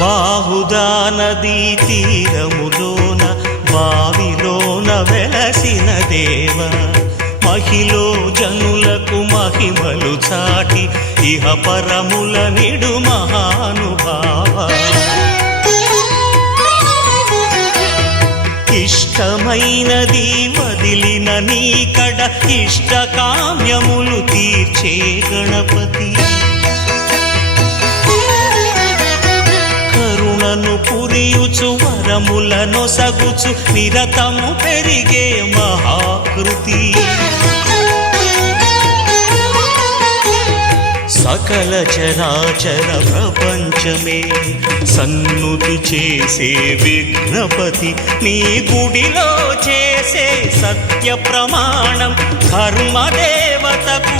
బాహుదా నదీ తీరములోన బావిలోన వెలసిన దేవ మహిలో జనులకు మహిమలు చాటి ఇహ పరముల నిడు మహానుభావ ఇష్టమైనది వదిలిన నీకడ ఇష్ట కామ్యములు తీర్చే గణపతి కరుణను పురియుచు వరములను సగుచు నిరతము పెరిగే మహాకృతి సకల చరాచర ప్రపంచమే సన్నుతి చేసే విఘ్నపతి నీ గుడిలో చేసే సత్య ప్రమాణం ధర్మదేవతకు